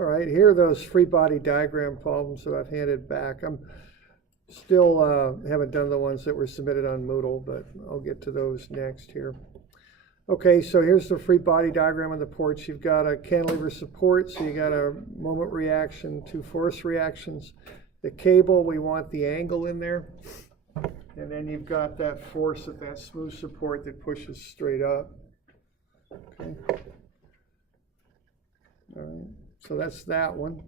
All right, here are those free body diagram problems that I've handed back. I'm still haven't done the ones that were submitted on Moodle, but I'll get to those next here. Okay, so here's the free body diagram of the porch. You've got a cantilever support, so you got a moment reaction, two force reactions. The cable, we want the angle in there. And then you've got that force at that smooth support that pushes straight up. Okay. All right, so that's that one.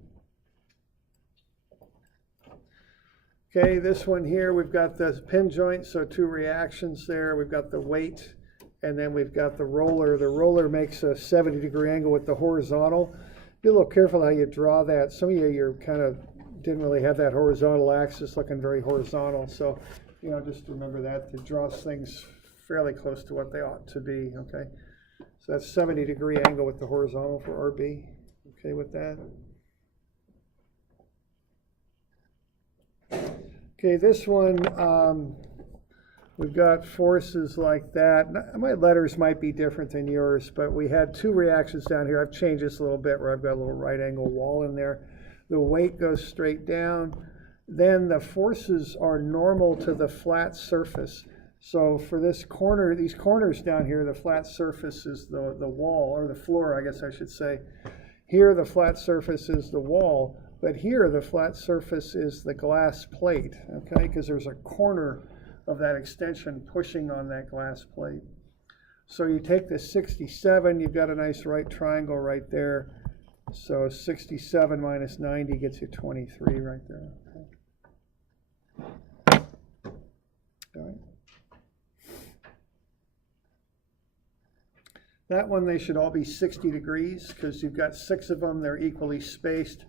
Okay, this one here, we've got the pin joint, so two reactions there. We've got the weight, and then we've got the roller. The roller makes a 70-degree angle with the horizontal. Be a little careful how you draw that. Some of you're kind of didn't really have that horizontal axis looking very horizontal, so just remember that to draw things fairly close to what they ought to be. Okay, so that's 70-degree angle with the horizontal for RB. Okay with that? Okay, this one, we've got forces like that. My letters might be different than yours, but we had two reactions down here. I've changed this a little bit where I've got a little right angle wall in there. The weight goes straight down. Then the forces are normal to the flat surface. So for this corner, these corners down here, the flat surface is the wall, or the floor, I guess I should say. Here the flat surface is the wall. But here, the flat surface is the glass plate, okay, because there's a corner of that extension pushing on that glass plate. So you take the 67, you've got a nice right triangle right there. So 67 minus 90 gets you 23 right there. Okay. All right. That one, they should all be 60 degrees because you've got 6 of them, they're equally spaced.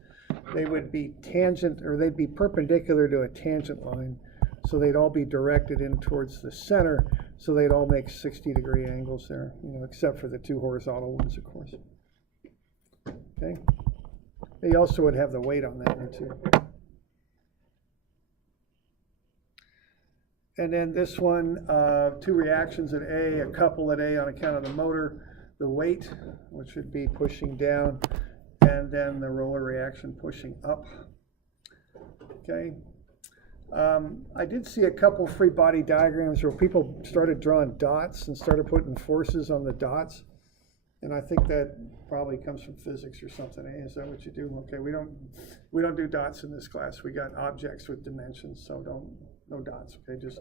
They would be tangent, or they'd be perpendicular to a tangent line. So they'd all be directed in towards the center. So they'd all make 60-degree angles there, except for the two horizontal ones, of course. Okay. They also would have the weight on that one too. And then this one, two reactions at A, a couple at A on account of the motor, the weight, which would be pushing down, and then the roller reaction pushing up. Okay. I did see a couple free body diagrams where people started drawing dots and started putting forces on the dots. And I think that probably comes from physics or something. Hey, is that what you do? Okay, we don't do dots in this class. We got objects with dimensions, so no dots. Okay, just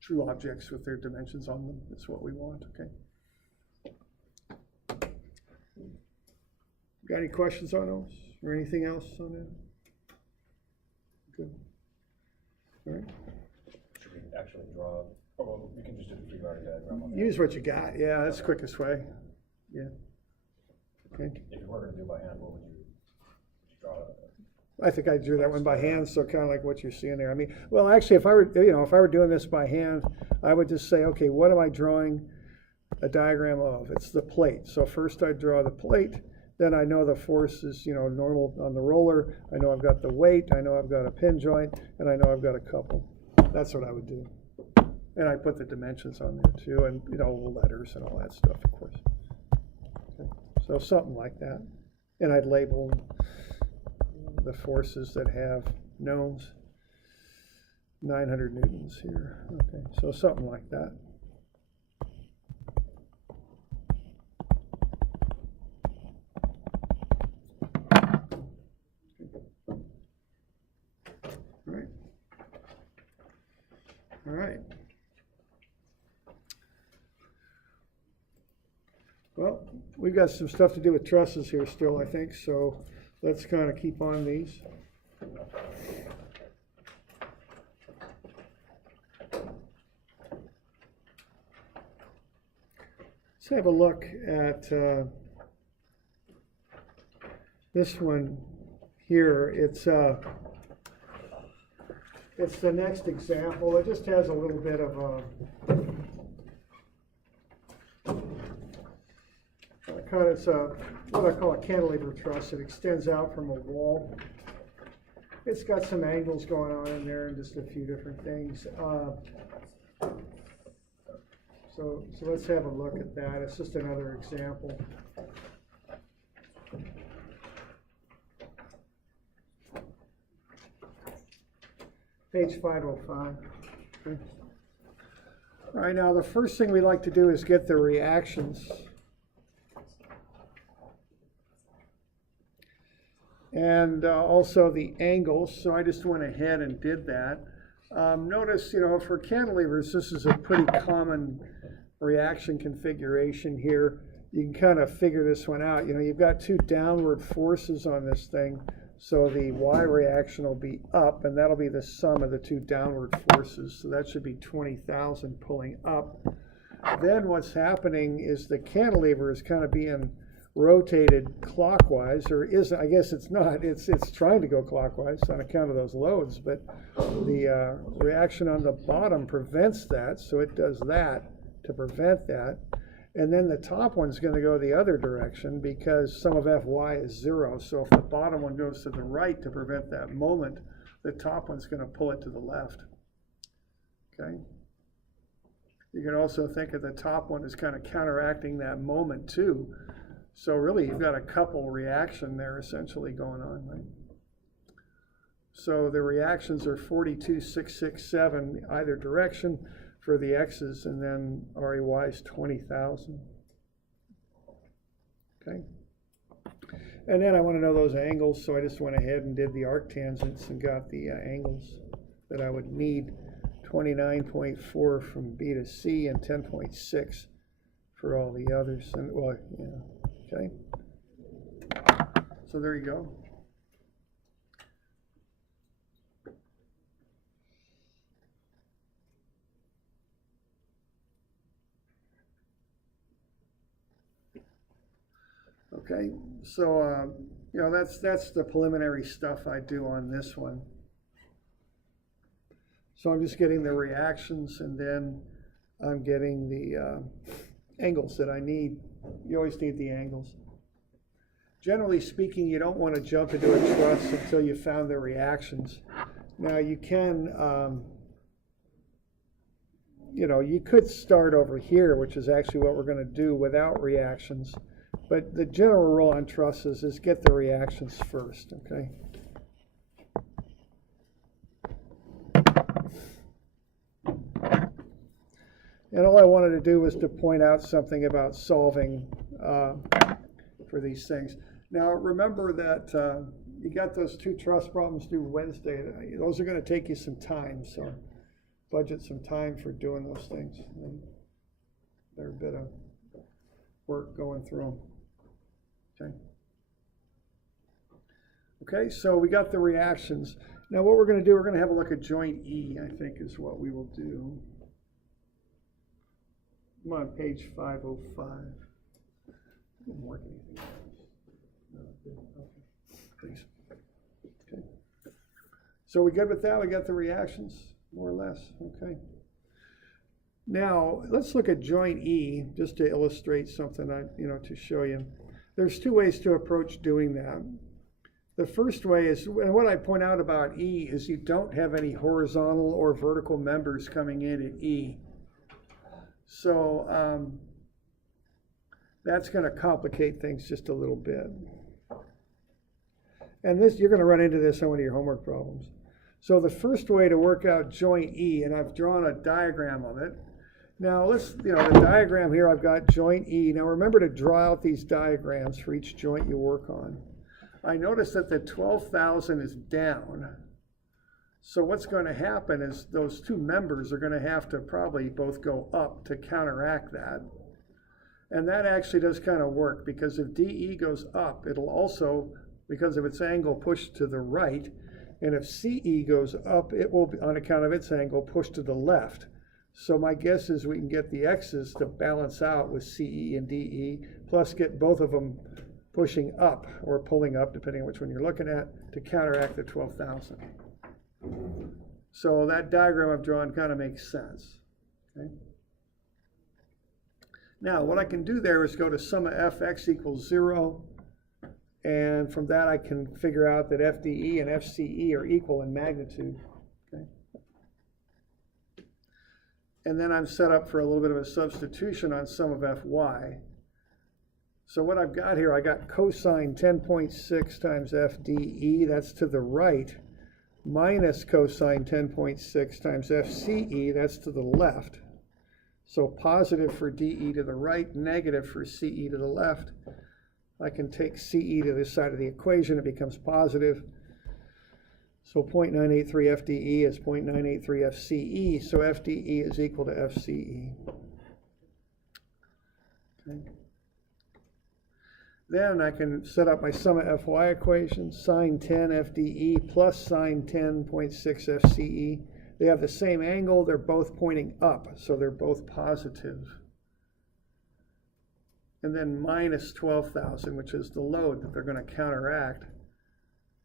true objects with their dimensions on them. That's what we want. Okay. Got any questions on those or anything else on that? Good. All right. Should we actually draw? Oh, well, we can just do the free body diagram on that. Use what you got. Yeah, that's the quickest way. Yeah. Okay. If you were going to do by hand, what would you draw? I think I drew that one by hand, so kind of like what you're seeing there. I mean, well, actually, if I were doing this by hand, I would just say, okay, what am I drawing a diagram of? It's the plate. So first I draw the plate. Then I know the force is, normal on the roller. I know I've got the weight. I know I've got a pin joint, and I know I've got a couple. That's what I would do. And I put the dimensions on there too, and letters and all that stuff, of course. Okay. So something like that. And I'd label the forces that have knowns. 900 newtons here. Okay, so something like that. All right. Well, we've got some stuff to do with trusses here still, I think, so let's kind of keep on these. Let's have a look at this one here. It's the next example. It just has a little bit of it's what I call a cantilever truss. It extends out from a wall. It's got some angles going on in there and just a few different things. So let's have a look at that. It's just another example. Page 505. Okay. All right, now the first thing we like to do is get the reactions. And also the angles, so I just went ahead and did that. Notice, for cantilevers, this is a pretty common reaction configuration here. You can kind of figure this one out. You've got two downward forces on this thing, so the Y reaction will be up, and that'll be the sum of the two downward forces. So that should be 20,000 pulling up. Then what's happening is the cantilever is kind of being rotated clockwise, or isn't, I guess it's not, it's trying to go clockwise on account of those loads, but the reaction on the bottom prevents that, so it does that to prevent that. And then the top one's going to go the other direction because sum of Fy is 0, so if the bottom one goes to the right to prevent that moment, the top one's going to pull it to the left. Okay? You can also think of the top one as kind of counteracting that moment too. So really, you've got a couple reaction there essentially going on, right? So the reactions are 42,667 either direction for the X's, and then REY is 20,000. Okay. And then I want to know those angles, so I just went ahead and did the arctangents and got the angles that I would need. 29.4 from B to C and 10.6 for all the others. And well, yeah. Okay, so there you go. Okay, so that's the preliminary stuff I do on this one. So I'm just getting the reactions, and then I'm getting the angles that I need. You always need the angles. Generally speaking, you don't want to jump into a truss until you found the reactions. Now you can, you could start over here, which is actually what we're going to do without reactions. But the general rule on trusses is get the reactions first, okay? And all I wanted to do was to point out something about solving for these things. Now remember that you got those two truss problems due Wednesday. Those are going to take you some time, so budget some time for doing those things. They're a bit of work going through them. Okay, so we got the reactions. Now what we're going to do, we're going to have a look at joint E, I think is what we will do. I'm on page 505. Didn't work anything else. No, it didn't. Okay. Please. Okay. So we good with that? We got the reactions, more or less. Okay. Now let's look at joint E just to illustrate something, to show you. There's two ways to approach doing that. The first way is, and what I point out about E is you don't have any horizontal or vertical members coming in at E. So that's going to complicate things just a little bit. And this, you're going to run into this on one of your homework problems. So the first way to work out joint E, and I've drawn a diagram of it. Now let's, the diagram here, I've got joint E. Now remember to draw out these diagrams for each joint you work on. I notice that the 12,000 is down. So what's going to happen is those two members are going to have to probably both go up to counteract that. And that actually does kind of work, because if DE goes up, it'll also, because of its angle, push to the right. And if CE goes up, it will, on account of its angle, push to the left. So my guess is we can get the X's to balance out with CE and DE, plus get both of them pushing up or pulling up, depending on which one you're looking at, to counteract the 12,000. So that diagram I've drawn kind of makes sense. Okay? Now, what I can do there is go to sum of Fx equals 0, and from that I can figure out that FDE and FCE are equal in magnitude. Okay? And then I'm set up for a little bit of a substitution on sum of Fy. So what I've got here, I got cosine 10.6 times FDE, that's to the right, minus cosine 10.6 times FCE, that's to the left. So positive for DE to the right, negative for CE to the left. I can take CE to this side of the equation, it becomes positive. So 0.983 FDE is 0.983 FCE, so FDE is equal to FCE. Okay. Then I can set up my sum of FY equation, sine 10 FDE plus sine 10.6 FCE. They have the same angle, they're both pointing up, so they're both positive. And then minus 12,000, which is the load that they're going to counteract.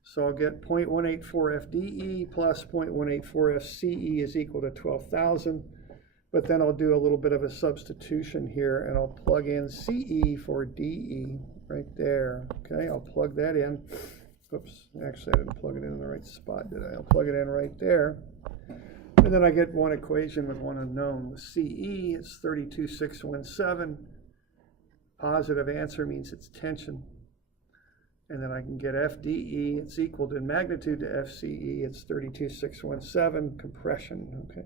So I'll get 0.184 FDE plus 0.184 FCE is equal to 12,000. But then I'll do a little bit of a substitution here, and I'll plug in CE for DE right there. Okay, I'll plug that in. Oops, actually I didn't plug it in the right spot, did I? I'll plug it in right there. And then I get one equation with one unknown. With CE, it's 32,617. Positive answer means it's tension. And then I can get FDE, it's equal to in magnitude to FCE, it's 32,617, compression, okay.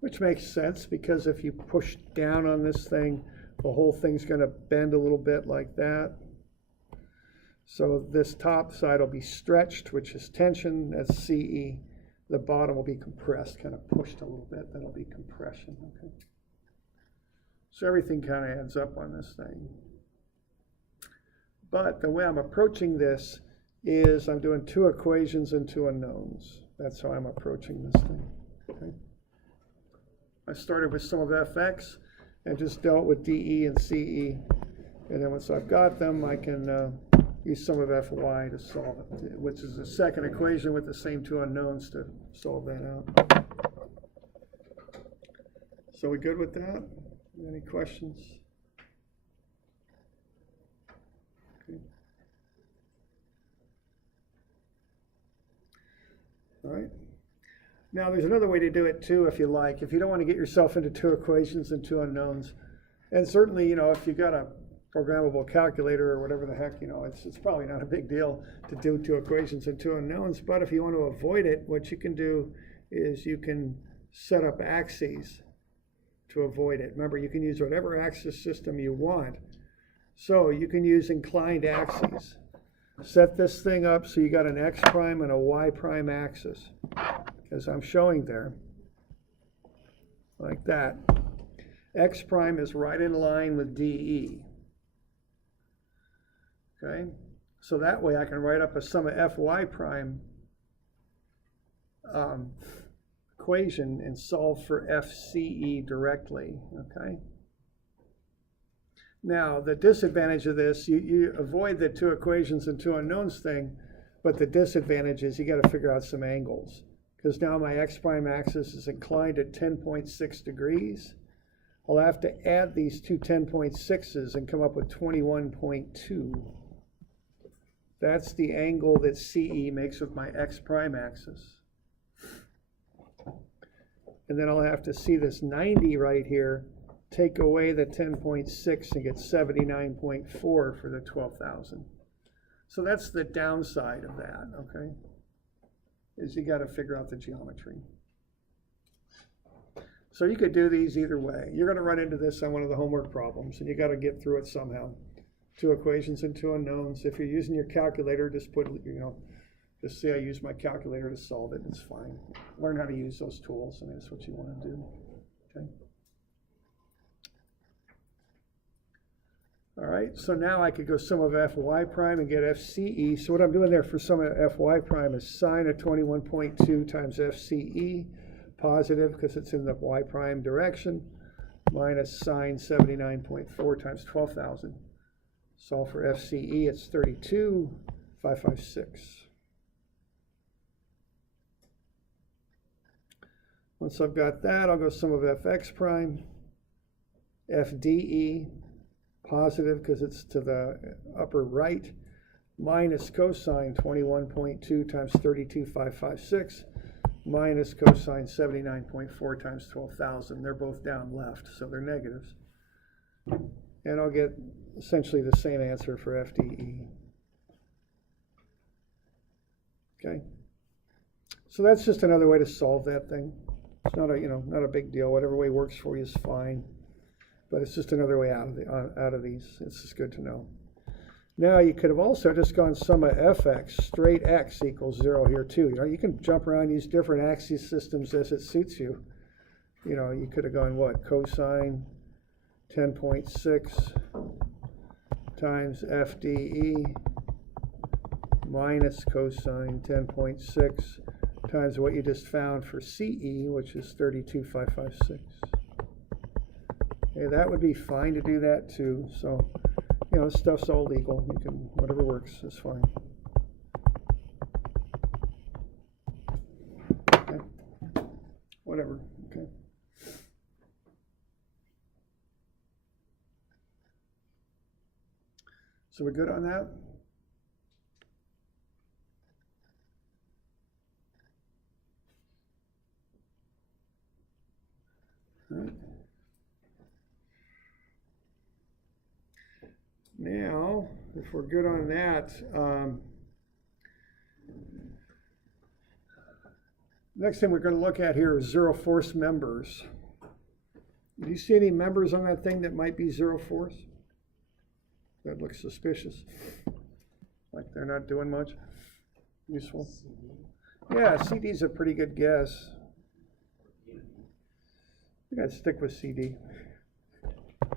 Which makes sense, because if you push down on this thing, the whole thing's going to bend a little bit like that. So this top side will be stretched, which is tension, that's CE. The bottom will be compressed, kind of pushed a little bit, that'll be compression, okay. So everything kind of adds up on this thing. But the way I'm approaching this is I'm doing two equations and two unknowns. That's how I'm approaching this thing, okay. I started with sum of fx and just dealt with DE and CE. And then once I've got them, I can use sum of fy to solve it, which is the second equation with the same two unknowns to solve that out. So we good with that? Any questions? Okay. All right. Now, there's another way to do it too, if you like. If you don't want to get yourself into two equations and two unknowns, and certainly, you know, if you've got a programmable calculator or whatever the heck, you know, it's probably not a big deal to do two equations and two unknowns. But if you want to avoid it, what you can do is you can set up axes to avoid it. Remember, you can use whatever axis system you want. So you can use inclined axes. Set this thing up so you got an x prime and a y prime axis, as I'm showing there, like that. X prime is right in line with DE. Okay, so that way I can write up a sum of fy prime equation and solve for FCE directly, okay? Now, the disadvantage of this, you avoid the two equations and two unknowns thing, but the disadvantage is you got to figure out some angles, because now my x prime axis is inclined at 10.6 degrees. I'll have to add these two 10.6s and come up with 21.2. That's the angle that CE makes with my x prime axis. And then I'll have to see this 90 right here, take away the 10.6 and get 79.4 for the 12,000. So that's the downside of that, okay? Is you got to figure out the geometry. So you could do these either way. You're going to run into this on one of the homework problems, and you got to get through it somehow. Two equations and two unknowns. If you're using your calculator, just put, you know, just say I use my calculator to solve it, it's fine. Learn how to use those tools, and that's what you want to do, okay? All right, so now I could go sum of fy prime and get FCE. So what I'm doing there for sum of fy prime is sine of 21.2 times FCE, positive because it's in the y prime direction, minus sine 79.4 times 12,000. Solve for FCE, it's 32,556. Once I've got that, I'll go sum of fx prime, FDE, positive because it's to the upper right, minus cosine 21.2 times 32,556, minus cosine 79.4 times 12,000. They're both down left, so they're negatives. And I'll get essentially the same answer for FDE. Okay. So that's just another way to solve that thing. It's not not a big deal. Whatever way works for you is fine. But it's just another way out of these. It's just good to know. Now you could have also just gone sum of fx, straight x equals 0 here too. You can jump around, use different axis systems as it suits you. You could have gone what? Cosine 10.6 times FDE minus cosine 10.6 times what you just found for CE, which is 32,556. Okay, that would be fine to do that too. So, stuff's all legal. You can, whatever works is fine. Okay. Whatever. Okay. So we're good on that? All right. Now, if we're good on that, next thing we're going to look at here is zero force members. Do you see any members on that thing that might be zero force? That looks suspicious. Like they're not doing much. Useful. Yeah, CD's a pretty good guess. I gotta stick with CD.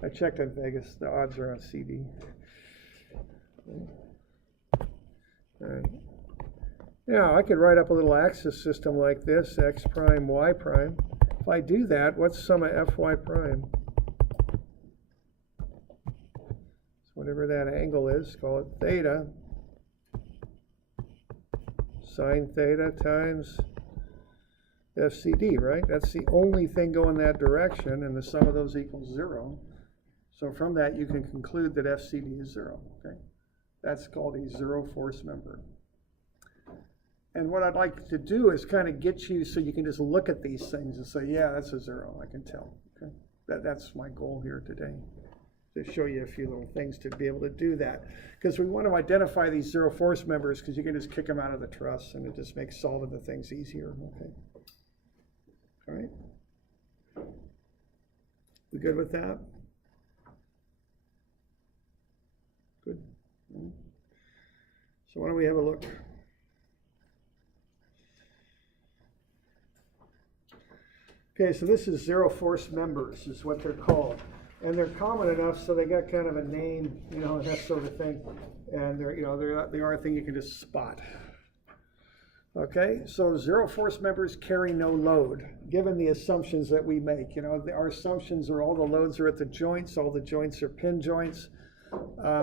I checked on Vegas. The odds are on CD. Yeah, I could write up a little axis system like this, x prime, y prime. If I do that, what's sum of fy prime? So whatever that angle is, call it theta. Sine theta times FCD, right? That's the only thing going that direction, and the sum of those equals 0. So from that, you can conclude that FCD is 0, okay? That's called a zero force member. And what I'd like to do is kind of get you so you can just look at these things and say, yeah, that's a 0, I can tell, okay? That's my goal here today, to show you a few little things to be able to do that. Because we want to identify these zero force members because you can just kick them out of the truss and it just makes solving the things easier, okay? All right? We good with that? Good. So why don't we have a look? Okay, so this is zero force members is what they're called. And they're common enough so they got kind of a name, that sort of thing. And they are a thing you can just spot. Okay, so zero force members carry no load, given the assumptions that we make. Our assumptions are all the loads are at the joints, all the joints are pin joints.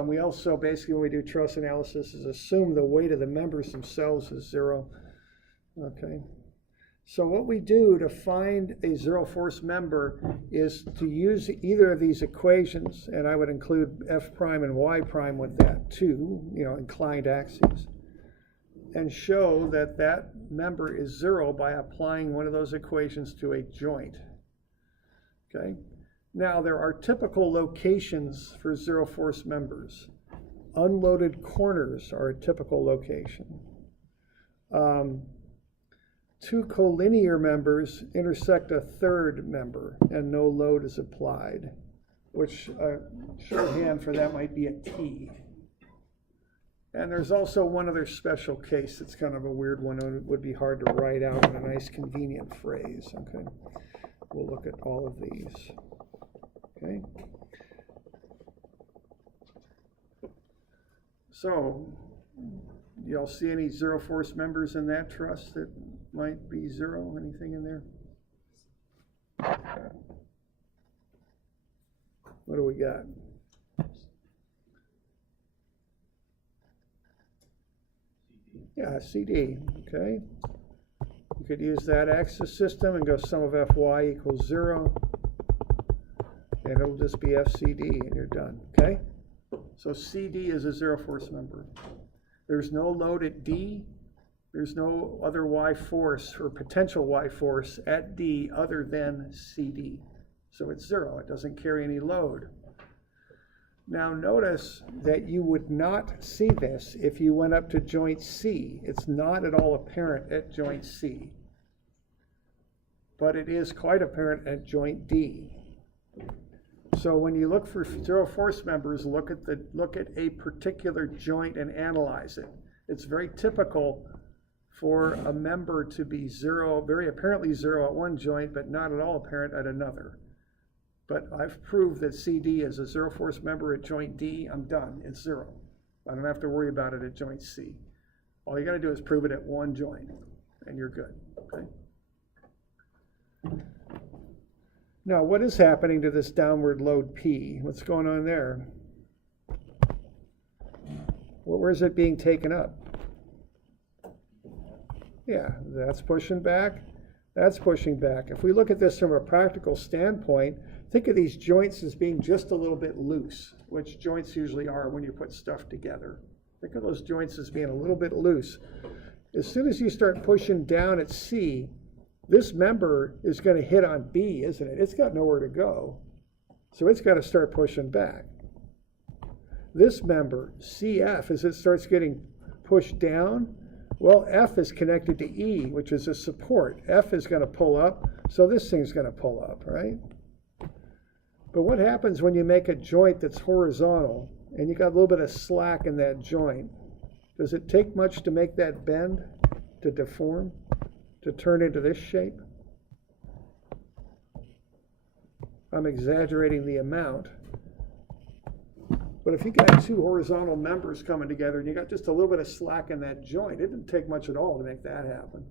We also, basically, when we do truss analysis, is assume the weight of the members themselves is 0. Okay, so what we do to find a zero force member is to use either of these equations, and I would include f prime and y prime with that too, inclined axes, and show that that member is 0 by applying one of those equations to a joint. Okay. Now, there are typical locations for zero force members. Unloaded corners are a typical location. Two collinear members intersect a third member and no load is applied, which shorthand for that might be a T. And there's also one other special case that's kind of a weird one. It would be hard to write out in a nice convenient phrase. Okay, we'll look at all of these. Okay. So, y'all see any zero force members in that truss that might be 0? Anything in there? What do we got? Yeah, CD, okay. You could use that axis system and go sum of Fy equals 0. And it'll just be FCD and you're done, okay? So CD is a zero force member. There's no load at D. There's no other Y force or potential Y force at D other than CD. So it's 0. It doesn't carry any load. Now notice that you would not see this if you went up to joint C. It's not at all apparent at joint C, but it is quite apparent at joint D. So when you look for zero force members, look at a particular joint and analyze it. It's very typical for a member to be zero, very apparently zero at one joint, but not at all apparent at another. But I've proved that CD is a zero force member at joint D. I'm done. It's zero. I don't have to worry about it at joint C. All you got to do is prove it at one joint, and you're good. Okay. Now, what is happening to this downward load P? What's going on there? Well, where's it being taken up? Yeah, that's pushing back. That's pushing back. If we look at this from a practical standpoint, think of these joints as being just a little bit loose, which joints usually are when you put stuff together. Think of those joints as being a little bit loose. As soon as you start pushing down at C, this member is going to hit on B, isn't it? It's got nowhere to go. So it's got to start pushing back. This member, CF, as it starts getting pushed down, well, F is connected to E, which is a support. F is going to pull up, so this thing's going to pull up, right? But what happens when you make a joint that's horizontal and you got a little bit of slack in that joint? Does it take much to make that bend, to deform, to turn into this shape? I'm exaggerating the amount. But if you got two horizontal members coming together and you got just a little bit of slack in that joint, it didn't take much at all to make that happen.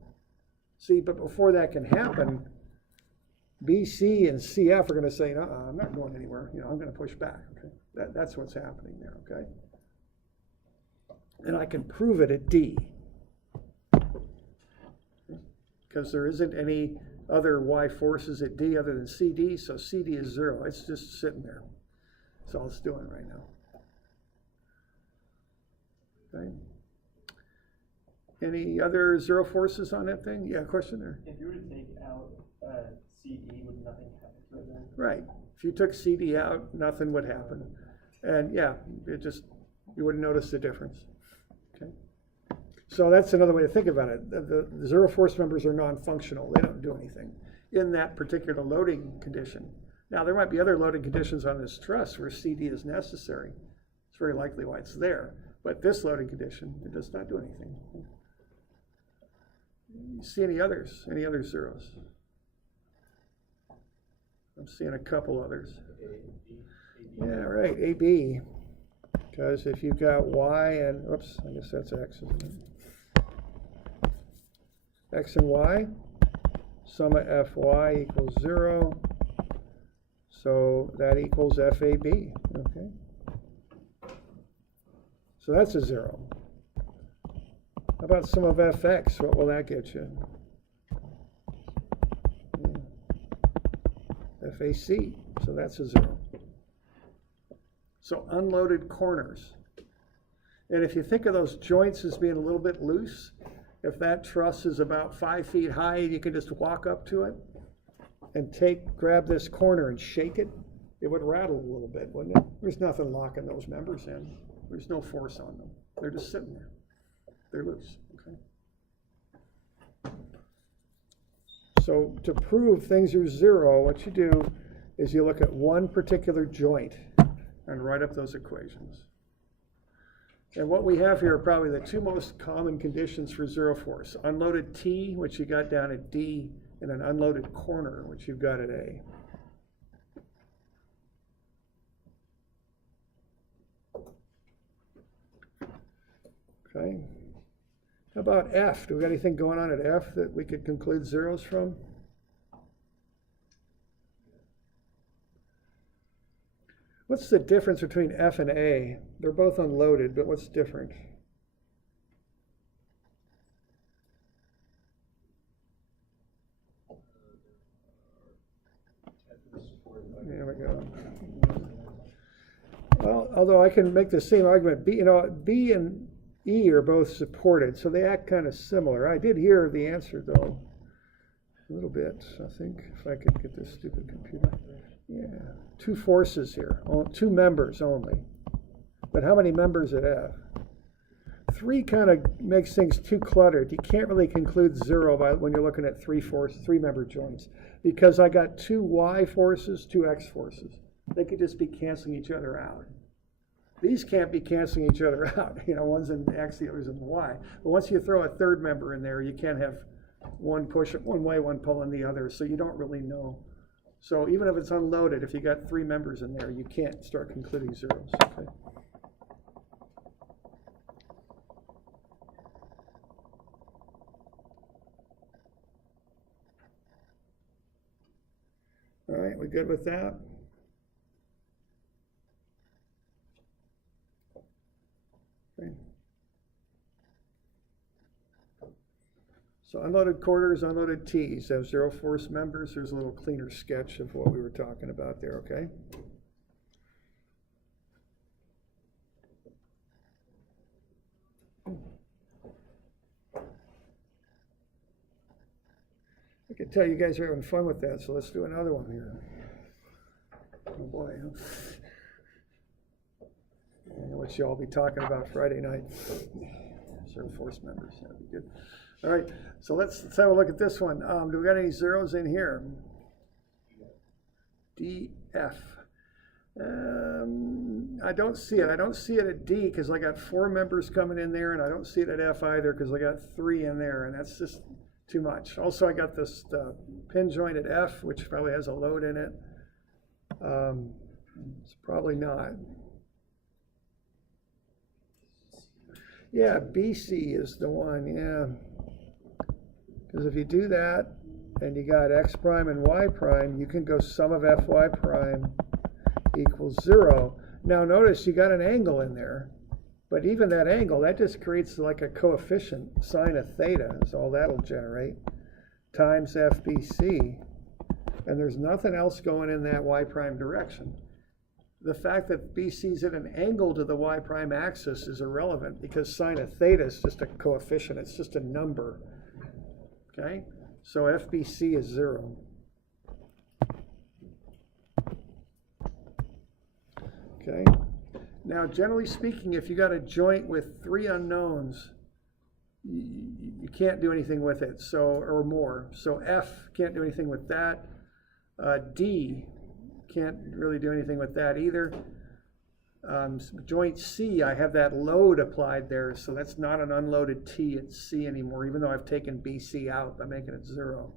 See, but before that can happen, BC and CF are going to say, I'm not going anywhere. I'm going to push back. Okay, that's what's happening there. Okay, and I can prove it at D because there isn't any other Y forces at D other than CD. So CD is zero. It's just sitting there. That's all it's doing right now. Okay. Any other zero forces on that thing? Yeah, question there. If you were to take out CD, would nothing happen to it then? Right. If you took CD out, nothing would happen. And yeah, you wouldn't notice the difference. Okay. So that's another way to think about it. The zero force members are non-functional. They don't do anything in that particular loading condition. Now, there might be other loading conditions on this truss where CD is necessary. It's very likely why it's there. But this loading condition, it does not do anything. You see any others? Any other zeros? I'm seeing a couple others. Yeah, right, AB. Because if you've got Y and, oops, I guess that's X, isn't it? X and Y, sum of FY equals 0. So that equals FAB, okay? So that's a 0. How about sum of FX? What will that get you? Yeah. FAC, so that's a 0. So unloaded corners. And if you think of those joints as being a little bit loose, if that truss is about 5 feet high, you can just walk up to it and grab this corner and shake it, it would rattle a little bit, wouldn't it? There's nothing locking those members in. There's no force on them. They're just sitting there. They're loose, okay? So to prove things are 0, what you do is you look at one particular joint and write up those equations. And what we have here are probably the two most common conditions for zero force. Unloaded T, which you got down at D, and an unloaded corner, which you've got at A. Okay. How about F? Do we got anything going on at F that we could conclude zeros from? What's the difference between F and A? They're both unloaded, but what's different? There we go. Well, although I can make the same argument, B and E are both supported, so they act kind of similar. I did hear the answer, though, a little bit, I think, if I could get this stupid computer. Yeah, 2 forces here, 2 members only. But how many members at F? 3 kind of makes things too cluttered. You can't really conclude 0 when you're looking at 3-member joints, because I got 2 Y forces, 2 X forces. They could just be canceling each other out. These can't be canceling each other out. One's in X, the other's in Y. But once you throw a 3rd member in there, you can't have one push it one way, one pulling the other, so you don't really know. So even if it's unloaded, if you got 3 members in there, you can't start concluding zeros. Okay. All right, we good with that? Okay. So unloaded quarters, unloaded T's have 0 force members. There's a little cleaner sketch of what we were talking about there, okay? I can tell you guys are having fun with that, so let's do another one here. Oh boy. I know what you all be talking about Friday night. 0 force members, that'd be good. All right, so let's have a look at this one. Do we got any zeros in here? DF. I don't see it. I don't see it at D because I got 4 members coming in there, and I don't see it at F either because I got 3 in there, and that's just too much. Also, I got this pin joint at F, which probably has a load in it. It's probably not. Yeah, BC is the one, yeah. Because if you do that, and you got X prime and Y prime, you can go sum of Fy prime equals 0. Now notice you got an angle in there, but even that angle, that just creates like a coefficient. Sine of theta is all that'll generate, times FBC. And there's nothing else going in that Y prime direction. The fact that BC is at an angle to the Y prime axis is irrelevant because sine of theta is just a coefficient. It's just a number. Okay? So FBC is 0. Okay? Now, generally speaking, if you got a joint with 3 unknowns, you can't do anything with it, or more. So F can't do anything with that. D can't really do anything with that either. Joint C, I have that load applied there, so that's not an unloaded T at C anymore, even though I've taken BC out by making it 0.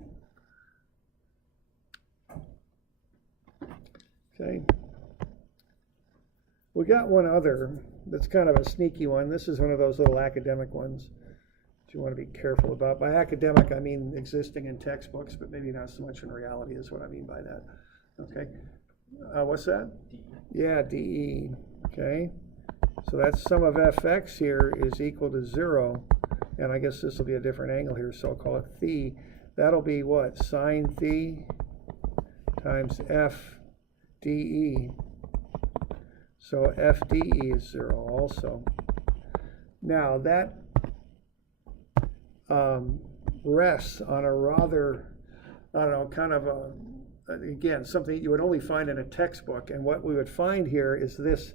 Okay. We got one other that's kind of a sneaky one. This is one of those little academic ones that you want to be careful about. By academic, I mean existing in textbooks, but maybe not so much in reality is what I mean by that. Okay. What's that? DE. Yeah, DE. Okay. So that's sum of fx here is equal to 0. And I guess this will be a different angle here, so I'll call it phi. That'll be what? Sine phi times f dE. So f dE is 0 also. Now that rests on a rather, I don't know, kind of a, again, something you would only find in a textbook. And what we would find here is this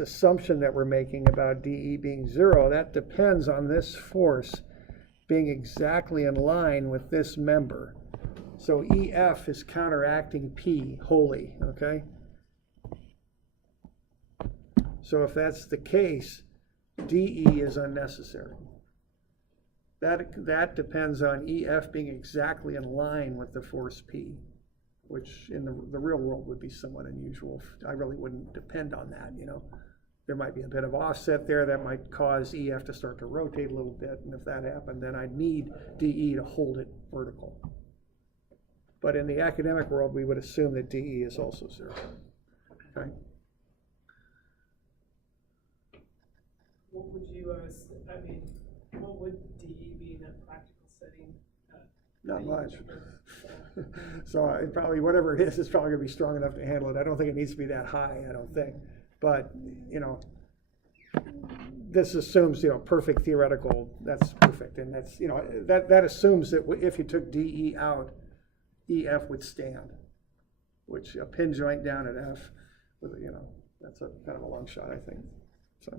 assumption that we're making about dE being 0. That depends on this force being exactly in line with this member. So EF is counteracting P wholly, okay? So if that's the case, dE is unnecessary. That depends on EF being exactly in line with the force P, which in the real world would be somewhat unusual. I really wouldn't depend on that, you know. There might be a bit of offset there that might cause EF to start to rotate a little bit, and if that happened, then I'd need dE to hold it vertical. But in the academic world, we would assume that dE is also 0. Okay? What would you, what would DE be in a practical setting? Not much. So it probably, whatever it is, it's probably going to be strong enough to handle it. I don't think it needs to be that high, I don't think. But, you know, this assumes, you know, perfect theoretical, that's perfect. And that's, you know, that assumes that if you took dE out, EF would stand. which a pin joint down at F, with, that's a kind of a long shot, I think. So,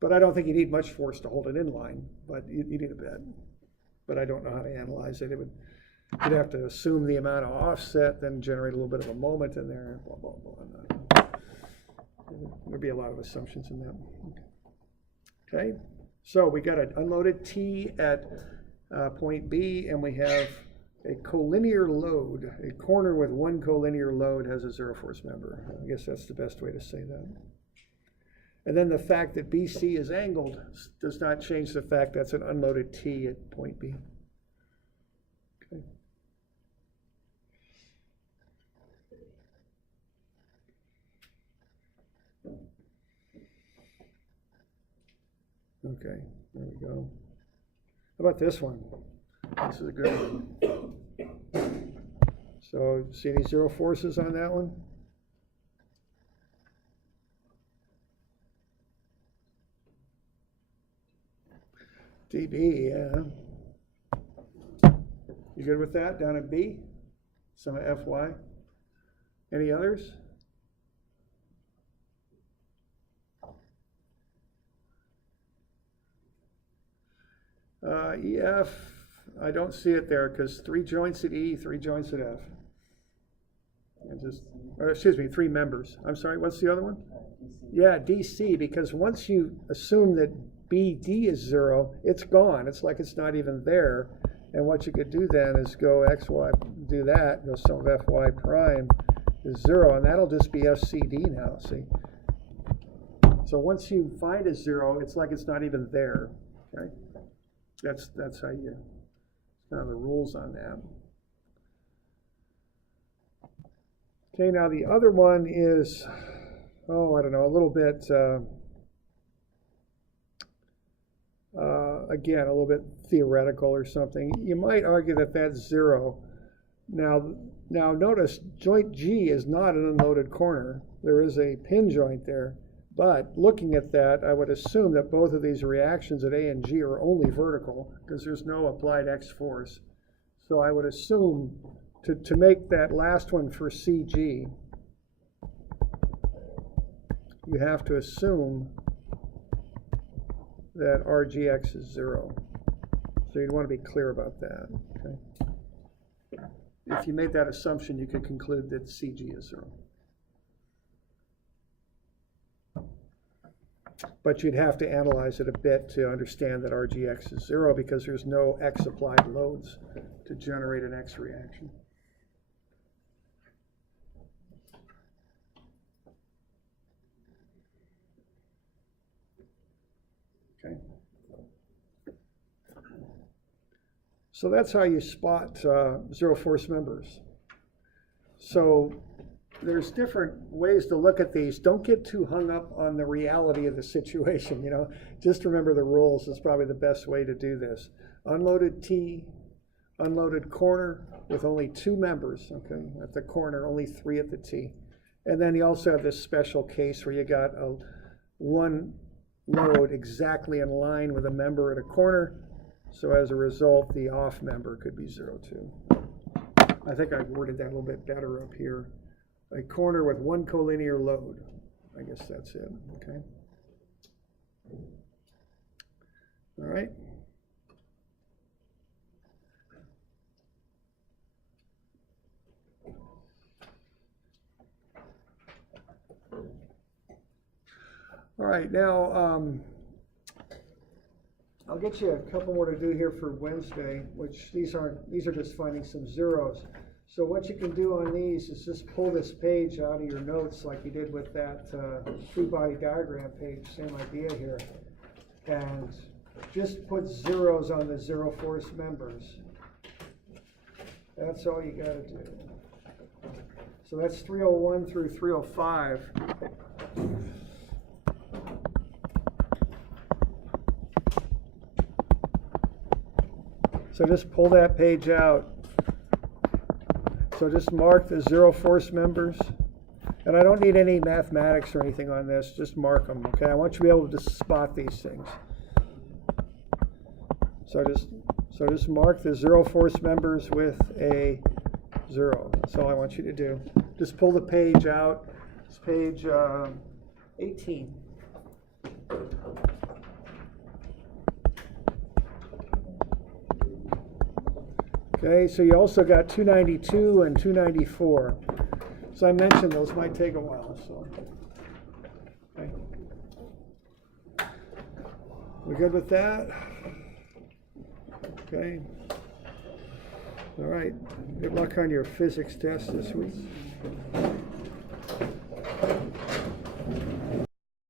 but I don't think you need much force to hold it in line, but you need a bit. But I don't know how to analyze it. You'd have to assume the amount of offset, then generate a little bit of a moment in there, blah, blah, blah. There'd be a lot of assumptions in that. Okay, so we got an unloaded T at point B, and we have a collinear load. A corner with one collinear load has a zero force member. I guess that's the best way to say that. And then the fact that BC is angled does not change the fact that's an unloaded T at point B. Okay. Okay, there we go. How about this one? This is a good one. So, see any zero forces on that one? DB, yeah. You good with that down at B? Some of FY. Any others? EF, I don't see it there because 3 joints at E, 3 joints at F. Excuse me, 3 members. I'm sorry, what's the other one? Yeah, DC, because once you assume that BD is 0, it's gone. It's like it's not even there. And what you could do then is go XY, do that, go sum of FY prime is 0, and that'll just be FCD now, see? So once you find a 0, it's like it's not even there, okay? That's how you, kind of the rules on that. Okay, now the other one is, I don't know, a little bit, again, a little bit theoretical or something. You might argue that that's 0. Now notice joint G is not an unloaded corner. There is a pin joint there. But looking at that, I would assume that both of these reactions at A and G are only vertical because there's no applied X force. So I would assume to make that last one for CG, you have to assume that RGX is 0. So you'd want to be clear about that. Okay? If you made that assumption, you could conclude that CG is 0. But you'd have to analyze it a bit to understand that RGX is 0 because there's no X applied loads to generate an X reaction. Okay. So that's how you spot zero force members. So there's different ways to look at these. Don't get too hung up on the reality of the situation, Just remember the rules is probably the best way to do this. Unloaded T, unloaded corner with only 2 members, okay? At the corner, only 3 at the T. And then you also have this special case where you got one load exactly in line with a member at a corner. So as a result, the off member could be 0, too. I think I worded that a little bit better up here. A corner with one collinear load. I guess that's it, okay? All right. All right, now I'll get you a couple more to do here for Wednesday, which these are just finding some zeros. So what you can do on these is just pull this page out of your notes like you did with that Freebody Diagram page, same idea here, and just put zeros on the zero force members. That's all you got to do. So that's 301 through 305. So just pull that page out. So just mark the zero force members. And I don't need any mathematics or anything on this, just mark them, okay? I want you to be able to spot these things. So just mark the zero force members with a 0. That's all I want you to do. Just pull the page out. It's page 18. Okay, so you also got 292 and 294. So I mentioned those might take a while, so. Okay. We good with that? Okay. All right. Good luck on your physics test this week.